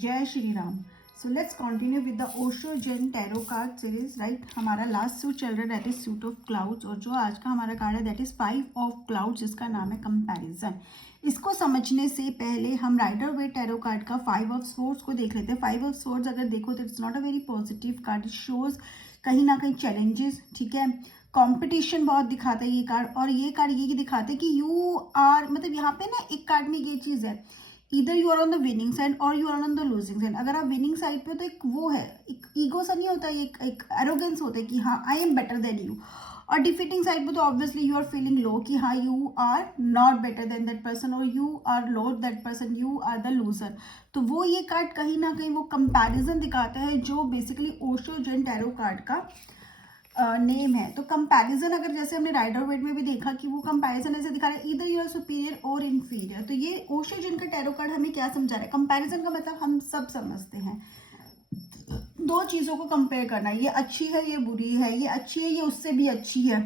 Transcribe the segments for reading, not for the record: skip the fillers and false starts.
जय Shri Ram. So let's continue with the Osho Jain tarot card series. Right, हमारा last suit चल रहा है that is suit of clouds, और जो आज का हमारा कार्ड है दैट इज 5 ऑफ क्लाउड्स, जिसका नाम है कंपैरिजन। इसको समझने से पहले हम राइडर वेट टैरो कार्ड का 5 ऑफ स्वॉर्ड्स को देख लेते हैं। 5 ऑफ स्वॉर्ड्स अगर देखो तो it's not a very positive card, it shows कहीं ना कहीं चैलेंजेस, ठीक है, कंपटीशन बहुत दिखाता है ये कार्ड। और ये कार्ड ये दिखाते हैं कि यू आर, मतलब यहाँ पे ना एक कार्ड में ये चीज़ है, इधर you are on the winning side और you are on the losing side. अगर आप विनिंग साइड पे तो एक वो है, एक ईगो सा नहीं होता, एक एरोगेंस होता है कि हाँ I am better than you. और डिफीटिंग साइड पे तो obviously you are feeling low कि हाँ you are not better than that person और you are low that person, you are the loser. तो वो ये कार्ड कहीं ना कहीं वो कंपैरिजन दिखाता है, जो basically Osho Jain tarot card का नेम है। तो कंपैरिजन, अगर जैसे हमने राइडर वेट में भी देखा कि वो कंपैरिजन ऐसे दिखा रहा है, इधर यू आर सुपीरियर और इन्फीरियर। तो ये ओशो जैन का टैरो कार्ड हमें क्या समझा रहा है? कंपैरिजन का मतलब हम सब समझते हैं, दो चीजों को कंपेयर करना, ये अच्छी है ये बुरी है, ये अच्छी है ये उससे भी अच्छी है,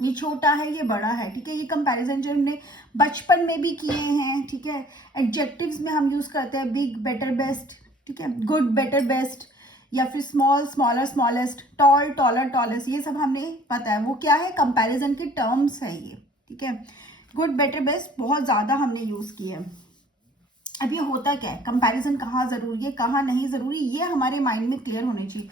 ये छोटा है ये बड़ा है, ठीक है। ये कंपैरिजन जो हमने बचपन में भी किए हैं, ठीक है। एडजेक्टिव्स में हम यूज करते हैं बिग बेटर बेस्ट, ठीक है, गुड बेटर बेस्ट, या फिर small smaller smallest, tall taller tallest, ये सब हमने पता है वो क्या है, कंपैरिजन के टर्म्स है ये, ठीक है। गुड बेटर बेस्ट बहुत ज़्यादा हमने यूज़ किए हैं। अब ये होता क्या है, कंपैरिजन कहाँ ज़रूरी है कहाँ नहीं ज़रूरी, ये हमारे माइंड में क्लियर होनी चाहिए।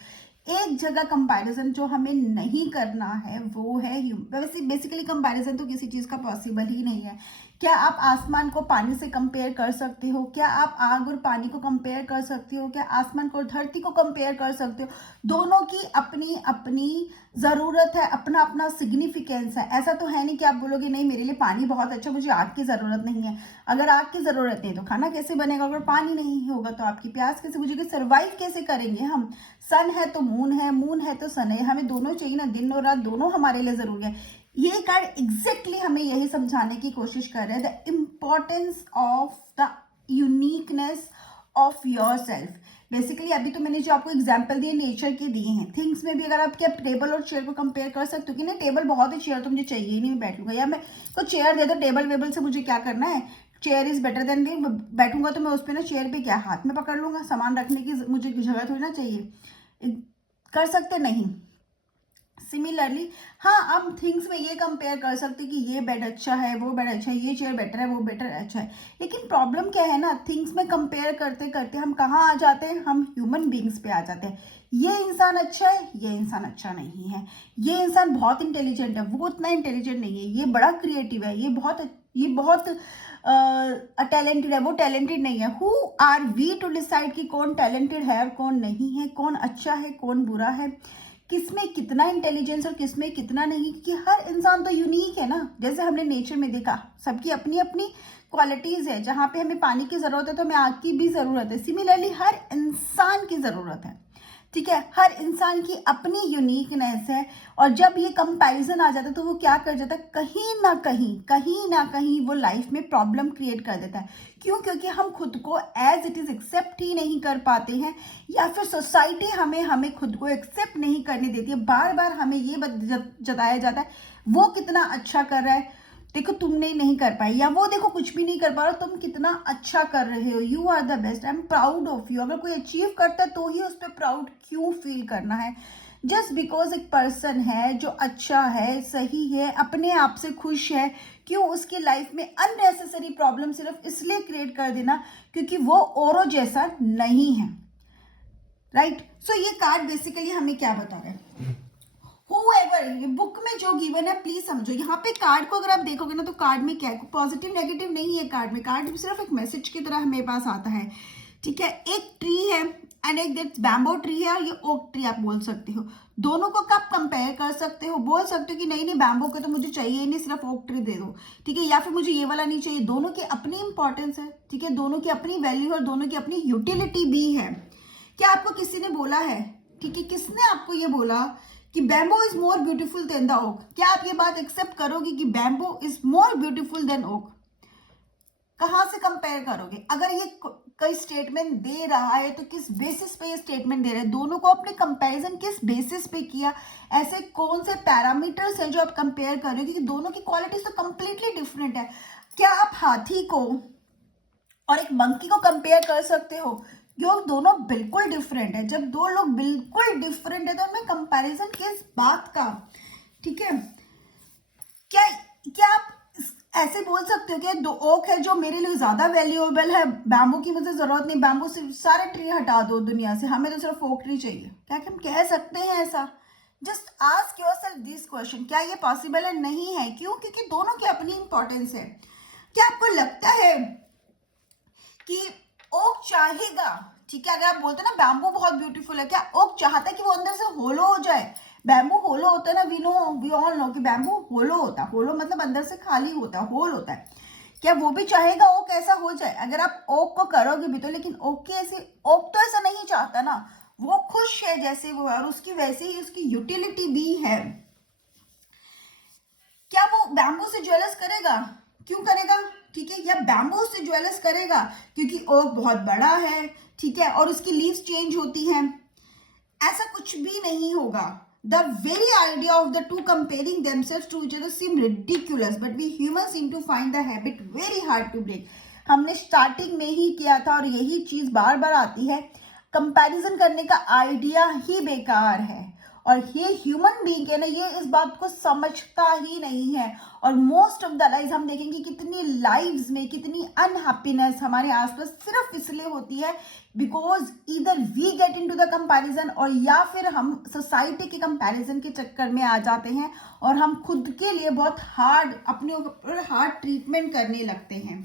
एक जगह कंपैरिजन जो हमें नहीं करना है वो है वैसे बेसिकली कंपैरिजन तो किसी चीज़ का पॉसिबल ही नहीं है। क्या आप आसमान को पानी से कंपेयर कर सकते हो? क्या आप आग और पानी को कंपेयर कर सकते हो? क्या आसमान को और धरती को कंपेयर कर सकते हो? दोनों की अपनी अपनी ज़रूरत है, अपना अपना सिग्निफिकेंस है। ऐसा तो है नहीं कि आप बोलोगे नहीं मेरे लिए पानी बहुत अच्छा, मुझे आग की ज़रूरत नहीं है। अगर आग की ज़रूरत नहीं तो खाना कैसे बनेगा? अगर पानी नहीं होगा तो आपकी प्यास कैसे बुझेगी? सर्वाइव कैसे करेंगे हम? सन है तो मून है, मून है तो सन है, हमें दोनों चाहिए ना, दिन और रात दोनों हमारे लिए जरूरी है। ये कार्ड एग्जैक्टली हमें यही समझाने की कोशिश कर रहे हैं, the importance of the uniqueness of your self. Basically अभी तो मैंने जो आपको एग्जाम्पल दिए नेचर के दिए हैं, थिंग्स में भी अगर आप क्या टेबल और चेयर को कंपेयर कर सकते हो कि ना टेबल बहुत है, चेयर तो मुझे चाहिए ही नहीं, मैं बैठ लूंगा, या मैं को चेयर दे दो, टेबल वेबल से मुझे क्या करना है, chair is better than me, बैठूंगा तो मैं उस पर ना चेयर पे क्या हाथ में पकड़ लूंगा, सामान रखने की मुझे जगह थोड़ी ना चाहिए, कर सकते नहीं। सिमिलरली हाँ, हम थिंग्स में ये कंपेयर कर सकते कि ये बेड अच्छा है वो बेड अच्छा है, ये चेयर बेटर है वो बेटर अच्छा है। लेकिन प्रॉब्लम क्या है ना, थिंग्स में कंपेयर करते करते हम कहाँ आ जाते हैं, हम ह्यूमन बींग्स पे आ जाते हैं। ये इंसान अच्छा है ये इंसान अच्छा नहीं है, ये इंसान बहुत इंटेलिजेंट है वो उतना इंटेलिजेंट नहीं है, ये बड़ा क्रिएटिव है ये बहुत टैलेंटेड है वो टैलेंटेड नहीं है। Who are we to decide कि कौन टैलेंटेड है और कौन नहीं है, कौन अच्छा है कौन बुरा है, किसमें कितना इंटेलिजेंस और किसमें कितना नहीं, क्योंकि हर इंसान तो यूनिक है ना। जैसे हमने नेचर में देखा सबकी अपनी अपनी क्वालिटीज है, जहाँ पे हमें पानी की जरूरत है तो हमें आग की भी जरूरत है। सिमिलरली हर इंसान की जरूरत है, ठीक है, हर इंसान की अपनी यूनिकनेस है। और जब ये कंपैरिजन आ जाता है तो वो क्या कर जाता है, कहीं ना कहीं वो लाइफ में प्रॉब्लम क्रिएट कर देता है। क्यों? क्योंकि हम खुद को एज इट इज एक्सेप्ट ही नहीं कर पाते हैं, या फिर सोसाइटी हमें खुद को एक्सेप्ट नहीं करने देती है। बार बार हमें ये जताया जाता है वो कितना अच्छा कर रहा है, देखो तुमने नहीं कर पाई, या वो देखो कुछ भी नहीं कर पा रहा, तुम कितना अच्छा कर रहे हो, you are the best, I am proud of you. अगर कोई अचीव करता है तो ही उस पर प्राउड क्यों फील करना है? जस्ट बिकॉज एक पर्सन है जो अच्छा है सही है अपने आप से खुश है, क्यों उसकी लाइफ में अननेसेसरी प्रॉब्लम सिर्फ इसलिए क्रिएट कर देना क्योंकि वो औरों जैसा नहीं है, राइट। सो ये कार्ड बेसिकली हमें क्या बता रहा है, Whoever, ये बुक में जो गिवन है प्लीज समझो। यहाँ पे कार्ड को अगर आप देखोगे ना तो कार्ड में क्या है, पॉजिटिव नेगेटिव नहीं है कार्ड में, कार्ड सिर्फ एक मैसेज की तरह मेरे पास आता है, ठीक है। एक ट्री है एंड एक दैट्स बैम्बो ट्री है और ये ओक ट्री आप बोल सकते हो। दोनों को कब कंपेयर कर सकते हो, बोल सकते हो कि नहीं नहीं बैम्बो को तो मुझे चाहिए ही नहीं, सिर्फ ओक ट्री दे दो, ठीक है, या फिर मुझे ये वाला नहीं चाहिए। दोनों की अपनी इंपॉर्टेंस है, ठीक है, दोनों की अपनी वैल्यू और दोनों की अपनी यूटिलिटी भी है। क्या आपको किसी ने बोला है, ठीक है, किसने आपको ये बोला कि bamboo is more beautiful than the oak? क्या आप ये बात एक्सेप्ट करोगे कि bamboo is more beautiful than oak? कहां से कंपेयर करोगे? अगर ये कोई स्टेटमेंट दे रहा है तो किस बेसिस पे ये स्टेटमेंट दे रहा है? दोनों को अपने कंपैरिजन किस बेसिस पे किया? ऐसे कौन से पैरामीटर्स हैं जो आप कंपेयर कर रहे हो? क्योंकि दोनों की क्वालिटीज तो कंप्लीटली डिफरेंट है। क्या आप हाथी को और एक मंकी को कंपेयर कर सकते हो। जो दोनों बिल्कुल डिफरेंट है, जब दो लोग बिल्कुल डिफरेंट है तो उनमें कंपैरिजन किस बात का, ठीक है। क्या क्या आप ऐसे बोल सकते हो कि दो ओक है जो मेरे लिए ज्यादा वैल्यूएबल है, बैम्बू की मुझे जरूरत नहीं, बैम्बू से सारे ट्री हटा दो दुनिया से, हमें तो सिर्फ ओक ट्री चाहिए? क्या हम कह सकते हैं ऐसा? Just ask yourself this question, क्या ये पॉसिबल है? नहीं है। क्यों? क्योंकि दोनों की अपनी इंपॉर्टेंस है। क्या आपको लगता है कि ओक चाहेगा, ठीक है, अगर आप बोलते हैं ना बैम्बू बहुत ब्यूटीफुल है, क्या ओक चाहता है कि वो अंदर से होलो हो जाए? बैम्बू होलो होता है ना, वी ऑल नो कि बैम्बू होलो होता है। होलो मतलब अंदर से खाली होता है, होल होता है। क्या वो भी चाहेगा ओक ऐसा हो जाए? अगर आप ओक को करोगे भी तो, लेकिन ओक की ऐसी, ओक तो ऐसा नहीं चाहता ना, वो खुश है जैसे वो है और उसकी वैसे ही उसकी यूटिलिटी भी है। क्या वो बैम्बू से ज्वेलस करेगा? क्यों करेगा? ठीक है, या बैम्बू से ज्वेलस करेगा क्योंकि ओक बहुत बड़ा है, ठीक है, और उसकी लीव्स चेंज होती हैं? ऐसा कुछ भी नहीं होगा। The very idea of the two comparing themselves to each other seem ridiculous, but we humans seem to find the habit very hard to break. हमने स्टार्टिंग में ही किया था और यही चीज बार बार आती है, कंपैरिजन करने का आइडिया ही बेकार है। और ये ह्यूमन बीइंग है ना, ये इस बात को समझता ही नहीं है। और मोस्ट ऑफ द लाइफ हम देखेंगे कितनी लाइव्स में कितनी अनहैप्पीनेस हमारे आसपास सिर्फ इसलिए होती है because either we get into the comparison, और या फिर हम सोसाइटी के कंपैरिजन के चक्कर में आ जाते हैं और हम खुद के लिए बहुत हार्ड, अपने ऊपर हार्ड ट्रीटमेंट करने लगते हैं।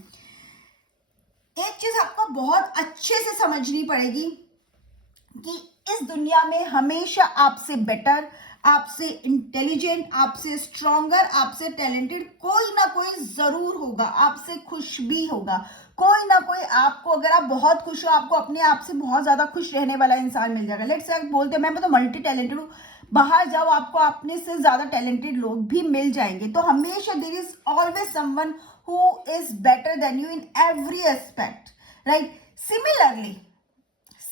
एक चीज आपको बहुत अच्छे से समझनी पड़ेगी कि इस दुनिया में हमेशा आपसे बेटर, आपसे इंटेलिजेंट, आपसे स्ट्रॉन्गर, आपसे टैलेंटेड कोई ना कोई जरूर होगा, आपसे खुश भी होगा कोई ना कोई। आपको अगर आप बहुत खुश हो, आपको अपने आप से बहुत ज्यादा खुश रहने वाला इंसान मिल जाएगा। लेट्स से आप बोलते हैं मैं तो मल्टी टैलेंटेड हूँ, बाहर जाओ आपको अपने से ज्यादा टैलेंटेड लोग भी मिल जाएंगे। तो हमेशा there is always someone who is better than you in every aspect, right?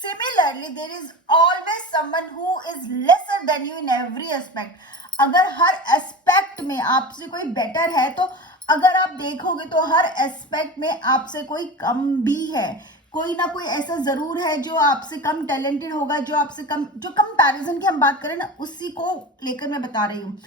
Similarly, there is always someone who is lesser than you in every aspect. अगर हर एस्पेक्ट में आपसे कोई बेटर है तो अगर आप देखोगे तो हर एस्पेक्ट में आपसे कोई कम भी है। कोई ना कोई ऐसा जरूर है जो आपसे कम टैलेंटेड होगा, जो आपसे कम, जो कंपैरिजन की हम बात करें ना, उसी को लेकर मैं बता रही हूँ।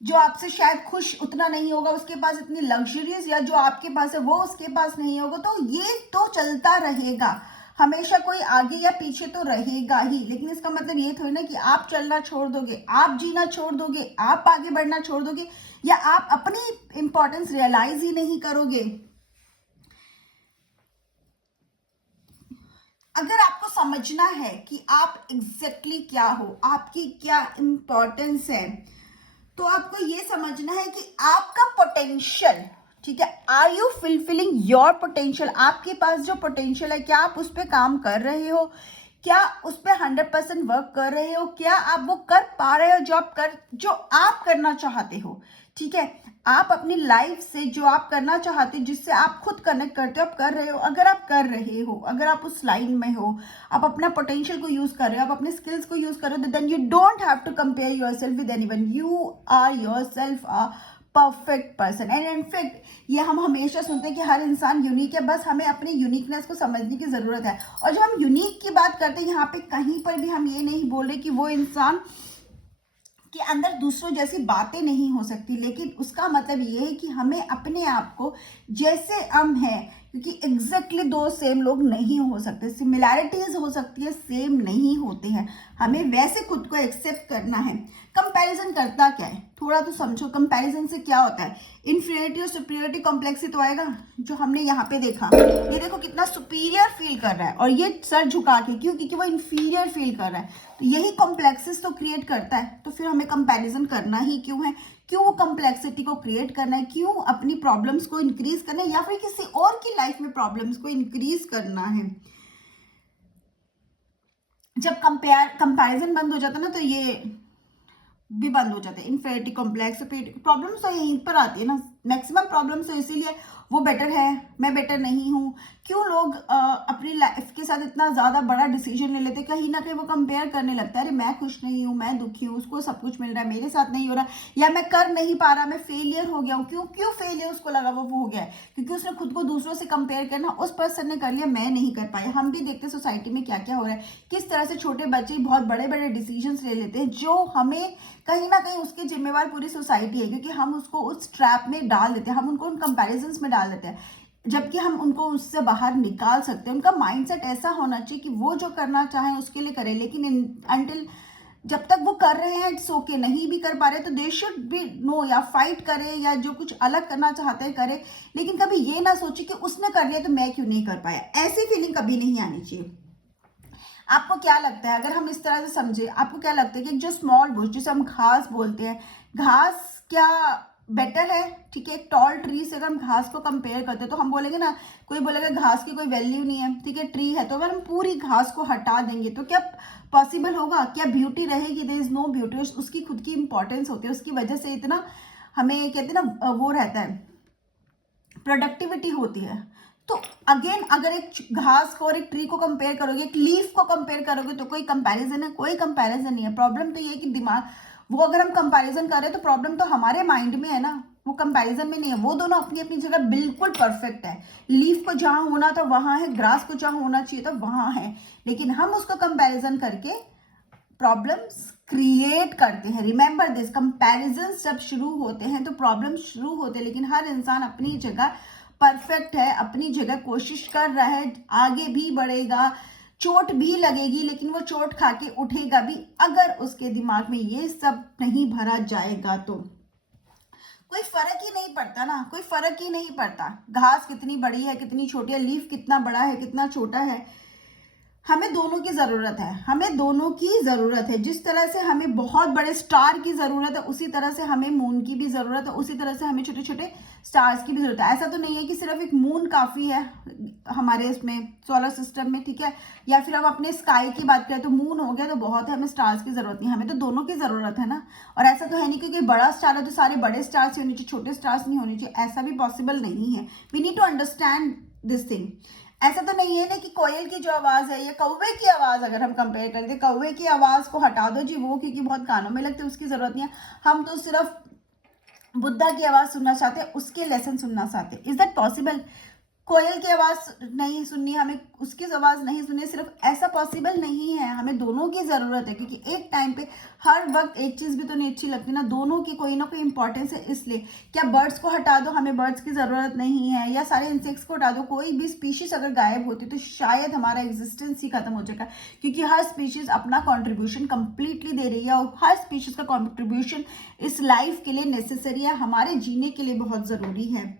जो आपसे शायद खुश उतना नहीं होगा, उसके पास इतनी लग्जरीज, या जो आपके पास है वो उसके पास नहीं होगा। तो ये तो चलता रहेगा, हमेशा कोई आगे या पीछे तो रहेगा ही। लेकिन इसका मतलब ये थोड़ी ना कि आप चलना छोड़ दोगे, आप जीना छोड़ दोगे, आप आगे बढ़ना छोड़ दोगे, या आप अपनी इंपॉर्टेंस रियलाइज ही नहीं करोगे। अगर आपको समझना है कि आप एग्जैक्टली क्या हो, आपकी क्या इंपॉर्टेंस है, तो आपको ये समझना है कि आपका पोटेंशियल, ठीक है, are you fulfilling your potential? आपके पास जो पोटेंशियल है, क्या आप उस पर काम कर रहे हो? क्या उस पर 100% वर्क कर रहे हो? क्या आप वो कर पा रहे हो जो आप करना चाहते हो? ठीक है, आप अपनी लाइफ से जो आप करना चाहते हो, जिससे आप खुद कनेक्ट करते हो, आप कर रहे हो। अगर आप कर रहे हो, अगर आप उस लाइन में हो, आप अपना पोटेंशियल को यूज कर रहे हो, आप अपने स्किल्स को यूज कर रहे हो, then you don't have to compare yourself with anyone. You are yourself a perfect person. And in fact ये हम हमेशा सुनते हैं कि हर इंसान यूनिक है, बस हमें अपनी यूनिकनेस को समझने की जरूरत है। और जब हम यूनिक की बात करते हैं, यहाँ पे कहीं पर भी हम ये नहीं बोल रहे कि वो इंसान के अंदर दूसरों जैसी बातें नहीं हो सकती, लेकिन उसका मतलब ये है कि हमें अपने आप को जैसे हम हैं, क्योंकि एग्जैक्टली दो सेम लोग नहीं हो सकते, सिमिलैरिटीज हो सकती है, सेम नहीं होते हैं। हमें वैसे खुद को एक्सेप्ट करना है। कंपैरिजन करता क्या है, थोड़ा तो समझो। कंपैरिजन से क्या होता है? इन्फीरियरिटी और सुपीरियरिटी कॉम्प्लेक्स ही तो आएगा, जो हमने यहाँ पे देखा। ये देखो कितना सुपीरियर फील कर रहा है और ये सर झुका के, क्यों? क्योंकि वो इन्फीरियर फील कर रहा है। तो यही कॉम्प्लेक्सेस तो क्रिएट करता है। तो फिर हमें कंपैरिजन करना ही क्यों है? क्यों वो कॉम्प्लेक्सिटी को क्रिएट करना है? क्यों अपनी प्रॉब्लम्स को इंक्रीज करना है, या फिर किसी और की लाइफ में प्रॉब्लम्स को इंक्रीज करना है? जब कंपैरिजन बंद हो जाता है ना, तो ये भी बंद हो जाते हैं। इन्फीरियरिटी कॉम्प्लेक्स प्रॉब्लम्स तो यहीं पर आती है ना, मैक्सिमम प्रॉब्लम्स तो इसीलिए वो बेटर है, मैं बेटर नहीं हूँ। क्यों लोग अपनी लाइफ के साथ इतना ज़्यादा बड़ा डिसीजन ले लेते, कहीं ना कहीं वो कंपेयर करने लगता है, अरे मैं खुश नहीं हूँ, मैं दुखी हूँ, उसको सब कुछ मिल रहा है, मेरे साथ नहीं हो रहा, या मैं कर नहीं पा रहा, मैं फेलियर हो गया हूँ। क्यों क्यों फेलियर उसको लगा वो हो गया है? क्योंकि उसने खुद को दूसरों से कंपेयर करना, उस पर्सन ने कर लिया, मैं नहीं कर पाया। हम भी देखते सोसाइटी में क्या क्या हो रहा है, किस तरह से छोटे बच्चे बहुत बड़े बड़े डिसीजन ले लेते हैं, जो हमें कहीं ना कहीं उसके जिम्मेवार पूरी सोसाइटी है, क्योंकि हम उसको उस ट्रैप में डाल देते हैं, हम उनको उन कंपैरिजन में डाल देते हैं, जबकि हम उनको उससे बाहर निकाल सकते हैं। उनका माइंडसेट ऐसा होना चाहिए कि वो जो करना चाहे उसके लिए करे, लेकिन अनटिल जब तक वो कर रहे हैं इट्स ओके, नहीं भी कर पा रहे तो दे शुड बी नो, या फाइट करे, या जो कुछ अलग करना चाहते हैं करे, लेकिन कभी ये ना सोचे कि उसने कर लिया तो मैं क्यों नहीं कर पाया। ऐसी फीलिंग कभी नहीं आनी चाहिए। आपको क्या लगता है, अगर हम इस तरह से समझे, आपको क्या लगता है कि जो स्मॉल बुश जिसे हम घास बोलते हैं, घास क्या बेटर है? ठीक है, एक टॉल ट्री से अगर हम घास को कंपेयर करते हैं तो हम बोलेंगे ना, कोई बोलेगा घास की कोई वैल्यू नहीं है, ठीक है, ट्री है। तो अगर हम पूरी घास को हटा देंगे तो क्या पॉसिबल होगा? क्या ब्यूटी रहेगी? There is no beauty. उसकी खुद की इंपॉर्टेंस होती है, उसकी वजह से इतना हमें कहते हैं ना वो रहता है, प्रोडक्टिविटी होती है। तो अगेन अगर एक घास को और एक ट्री को कंपेयर करोगे, एक लीफ को कंपेयर करोगे, तो कोई कंपैरिजन है? कोई कंपैरिजन नहीं है। प्रॉब्लम तो ये है कि दिमाग, वो अगर हम कंपैरिजन कर रहे हैं तो प्रॉब्लम तो हमारे माइंड में है ना, वो कंपैरिजन में नहीं है। वो दोनों अपनी अपनी जगह बिल्कुल परफेक्ट है। लीफ को जहां होना था वहां है, ग्रास को जहां होना चाहिए था वहां है, लेकिन हम उसको कंपैरिजन करके प्रॉब्लम्स क्रिएट करते हैं। रिमेंबर दिस, कंपैरिजन जब शुरू होते हैं तो प्रॉब्लम शुरू होते हैं, लेकिन हर इंसान अपनी जगह परफेक्ट है, अपनी जगह कोशिश कर रहा है, आगे भी बढ़ेगा, चोट भी लगेगी लेकिन वो चोट खा के उठेगा भी, अगर उसके दिमाग में ये सब नहीं भरा जाएगा तो कोई फर्क ही नहीं पड़ता ना, कोई फर्क ही नहीं पड़ता। घास कितनी बड़ी है कितनी छोटी है, लीफ कितना बड़ा है कितना छोटा है, हमें दोनों की जरूरत है, हमें दोनों की जरूरत है। जिस तरह से हमें बहुत बड़े स्टार की जरूरत है, उसी तरह से हमें मून की भी जरूरत है, उसी तरह से हमें छोटे छोटे स्टार्स की भी जरूरत है। ऐसा तो नहीं है कि सिर्फ एक मून काफी है हमारे इसमें सोलर सिस्टम में, ठीक है, या फिर हम अपने स्काई की बात करें तो मून हो गया तो बहुत है, हमें स्टार्स की जरूरत नहीं, हमें तो दोनों की जरूरत है ना। और ऐसा तो है नहीं क्योंकि बड़ा स्टार है तो सारे बड़े स्टार्स ही होने चाहिए, छोटे स्टार्स नहीं होने चाहिए, ऐसा भी पॉसिबल नहीं है। We need to understand this thing. ऐसा तो नहीं है ना कि कोयल की जो आवाज है या कौवे की आवाज, अगर हम कंपेयर करें तो कौवे की आवाज को हटा दो जी, वो क्योंकि बहुत कानों में लगते, उसकी जरूरत नहीं है। हम तो सिर्फ बुद्धा की आवाज सुनना चाहते हैं, उसके लेसन सुनना चाहते हैं। Is that possible? कोयल की आवाज नहीं सुननी, हमें उसकी आवाज नहीं सुननी, सिर्फ ऐसा पॉसिबल नहीं है। हमें दोनों की जरूरत है, क्योंकि एक टाइम पे हर वक्त एक चीज भी तो नहीं अच्छी लगती ना, दोनों की कोई ना कोई इंपॉर्टेंस है। इसलिए क्या बर्ड्स को हटा दो, हमें बर्ड्स की जरूरत नहीं है, या सारे इंसेक्ट्स को हटा दो, कोई भी स्पीशीज अगर गायब होती तो शायद हमारा एग्जिस्टेंस ही खत्म हो जाएगा, क्योंकि हर स्पीशीज अपना कॉन्ट्रीब्यूशन कंप्लीटली दे रही है, और हर स्पीशीज का कॉन्ट्रीब्यूशन इस लाइफ के लिए नेसेसरी है, हमारे जीने के लिए बहुत जरूरी है।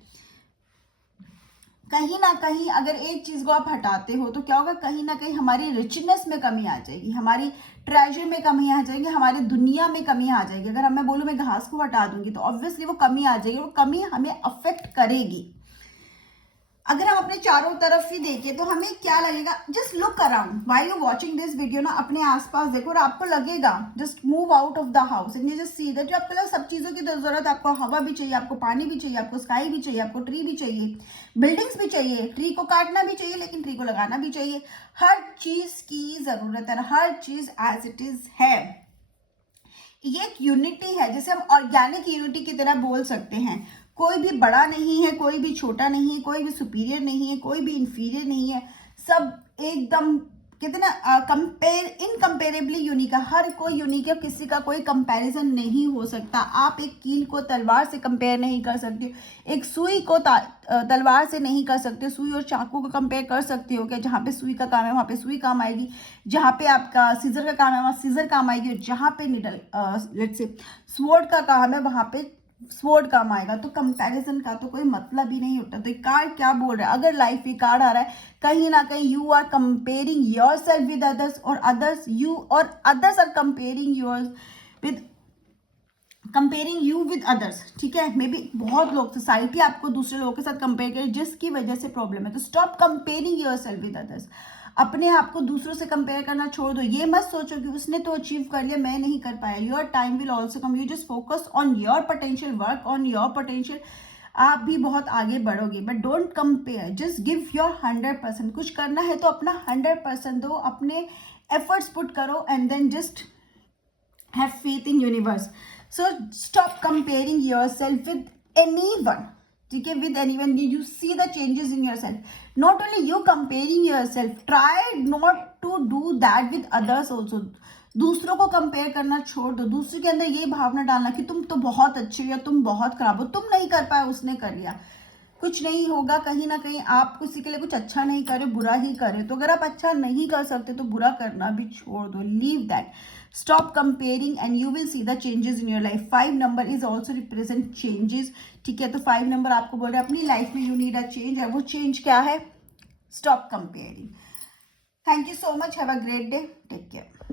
कहीं ना कहीं अगर एक चीज को आप हटाते हो तो क्या होगा, कहीं ना कहीं हमारी रिचनेस में कमी आ जाएगी, हमारी ट्रेजर में कमी आ जाएगी, हमारी दुनिया में कमी आ जाएगी। अगर मैं बोलूं मैं घास को हटा दूंगी तो ऑब्वियसली वो कमी आ जाएगी, वो कमी हमें अफेक्ट करेगी। अगर हम अपने चारों तरफ ही देखें तो हमें क्या लगेगा, just look around while you watching this video ना, अपने आसपास देखो और आपको लगेगा, just move out of the house and you just see that आपको लगा सब चीजों की जरूरत, आपको हवा भी चाहिए, आपको पानी भी चाहिए, आपको स्काई भी चाहिए, आपको ट्री भी चाहिए, बिल्डिंग्स भी चाहिए, ट्री को काटना भी चाहिए लेकिन ट्री को लगाना भी चाहिए, हर चीज की जरूरत है, हर चीज एज इट इज है। ये एक यूनिटी है जिसे हम ऑर्गेनिक यूनिटी की तरह बोल सकते हैं। कोई भी बड़ा नहीं है, कोई भी छोटा नहीं है, कोई भी सुपीरियर नहीं है, कोई भी इंफीरियर नहीं है, सब एकदम कहते हैं ना कंपेयर इनकम्पेरेबली यूनिक है, हर कोई यूनिक है, किसी का कोई कंपैरिजन नहीं हो सकता। आप एक कील को तलवार से कंपेयर नहीं कर सकते, एक सुई को तलवार से नहीं कर सकते, सुई और चाकू को कंपेयर कर सकते हो क्या? जहाँ पे सुई का काम है वहाँ पे सुई काम आएगी, जहाँ पे आपका सीजर का काम है वहाँ सीजर काम आएगी, और जहाँ पे निडल लेट्स से स्वॉर्ड का काम है वहाँ पे स्वॉर्ड काम आएगा। तो कंपैरिजन का तो कोई मतलब ही नहीं होता। तो कार्ड क्या बोल रहा है, अगर लाइफ में कार्ड आ रहा है कहीं ना कहीं you are comparing yourself with others, और अदर्स यू और others are comparing you with others, ठीक है। मे बी बहुत लोग, सोसाइटी आपको दूसरे लोगों के साथ कंपेयर करे जिसकी वजह से प्रॉब्लम है। तो stop comparing yourself with others, अपने आप को दूसरों से कंपेयर करना छोड़ दो। ये मत सोचो कि उसने तो अचीव कर लिया मैं नहीं कर पाया। Your time will also come, you just focus on your potential, work on your potential. आप भी बहुत आगे बढ़ोगे, but don't compare, just give your 100%। कुछ करना है तो अपना 100% दो, अपने एफर्ट्स पुट करो, and then just have faith in universe. So stop comparing yourself with anyone, ठीक है, with anyone. You see the changes in yourself. Not only you comparing yourself, try not to do that with others also. दूसरों को compare करना छोड़ दो, दूसरे के अंदर ये भावना डालना कि तुम तो बहुत अच्छे हो या तुम बहुत खराब हो, तुम नहीं कर पाए उसने कर लिया, कुछ नहीं होगा। कहीं ना कहीं आप किसी के लिए कुछ अच्छा नहीं करे, बुरा ही करे। तो अगर आप अच्छा नहीं कर सकते तो बुरा करना भी छोड़ दो, leave that, stop comparing and you will see the changes in your life. 5 number is also represent changes, ठीक है। तो 5 नंबर आपको बोल रहे हैं अपनी लाइफ में यू नीड अ चेंज, है वो चेंज क्या है? Stop comparing. Thank you so much, have a great day, take care.